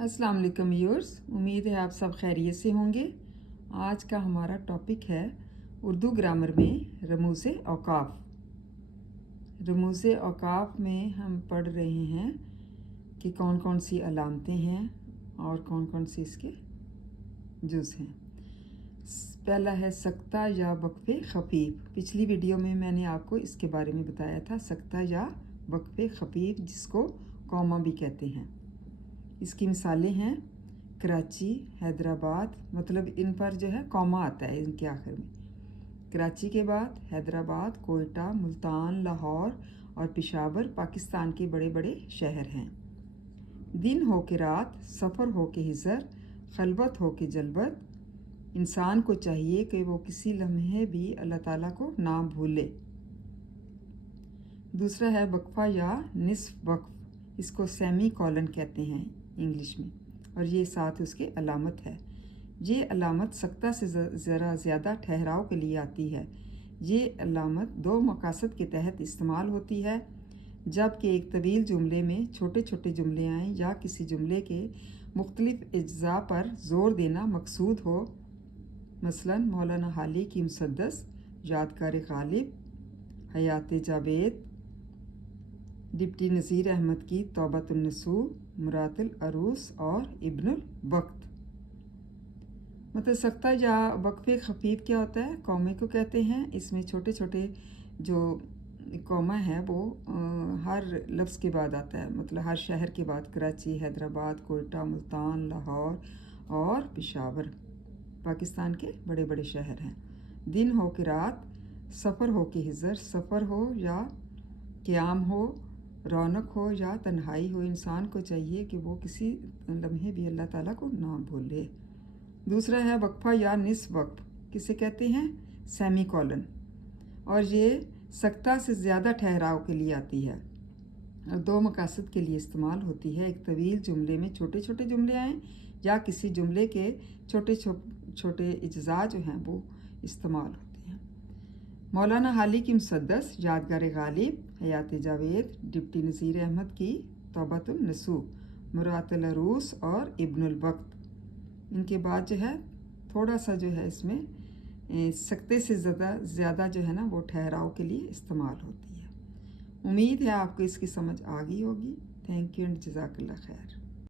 अस्सलाम वालेकुम व्यूअर्स, उम्मीद है आप सब खैरियत से होंगे। आज का हमारा टॉपिक है उर्दू ग्रामर में रमूज़े औकाफ। रमूज़े औकाफ में हम पढ़ रहे हैं कि कौन कौन सी अलामतें हैं और कौन कौन सी इसके जुज़ हैं। पहला है सक्ता या वक्फ़े खफीफ। पिछली वीडियो में मैंने आपको इसके बारे में बताया था, सक्ता या वक्फ़े खफीफ, जिसको कौमा भी कहते हैं। इसकी मिसालें हैं कराची, हैदराबाद, मतलब इन पर जो है कौमा आता है इनके आखिर में। कराची के बाद हैदराबाद, कोयटा, मुल्तान, लाहौर और पेशावर पाकिस्तान के बड़े बड़े शहर हैं। दिन हो के रात, सफ़र हो के हिजर, खलबत हो के जलबत, इंसान को चाहिए कि वो किसी लम्हे भी अल्लाह ताला को ना भूले। दूसरा है वक्फ़ा या निस्फ वक्फ़, इसको सेमी कॉलन कहते हैं इंग्लिश में, और ये साथ उसके अलामत है। ये अलामत सक्ता से ज़रा ज़्यादा ठहराव के लिए आती है। ये अलामत दो मकासद के तहत इस्तेमाल होती है, जबकि एक तवील जुमले में छोटे छोटे जुमले आएँ या किसी जुमले के मुख्तलिफ अज्जा पर ज़ोर देना मकसूद हो। मसलन मौलाना हाली की मुसद्दस, यादगार गालिब, हयात जावेद, डिप्टी नज़ीर अहमद की तौबतुन नसूह, मुरातुल अरूस और इब्नुल वक्त। मतलब सक्ता या वक्फ़े खफीफ क्या होता है? कौमे को कहते हैं। इसमें छोटे छोटे जो कौमा है वो हर लफ्ज़ के बाद आता है, मतलब हर शहर के बाद। कराची, हैदराबाद, कोयटा, मुल्तान, लाहौर और पेशावर पाकिस्तान के बड़े बड़े शहर हैं। दिन हो के रात, सफ़र हो के हिजर, सफ़र हो या क़याम हो, रौनक हो या तन्हाई हो, इंसान को चाहिए कि वो किसी लम्हे भी अल्लाह ताला को ना भूले। दूसरा है वक्फ़ा या निस्फ वक्फ़, किसे कहते हैं? सेमी कॉलन, और ये सक्ता से ज़्यादा ठहराव के लिए आती है और दो मकासद के लिए इस्तेमाल होती है। एक तवील जुमले में छोटे छोटे जुमले आएँ या किसी जुमले के छोटे छोटे इज्जा जो हैं वो इस्तेमाल होते हैं। मौलाना हाली की मुसद्दस, यादगार गालिब, हयात जावेद, डिप्टी नज़ीर अहमद की तौबतुन नसूह, मुरातुल अरूस और इब्नुल वक्त। इनके बाद जो है थोड़ा सा जो है इसमें सक्ते से ज़्यादा जो है ना वो ठहराव के लिए इस्तेमाल होती है। उम्मीद है आपको इसकी समझ आ गई होगी। थैंक यू एंड जज़ाकल्लाह खैर।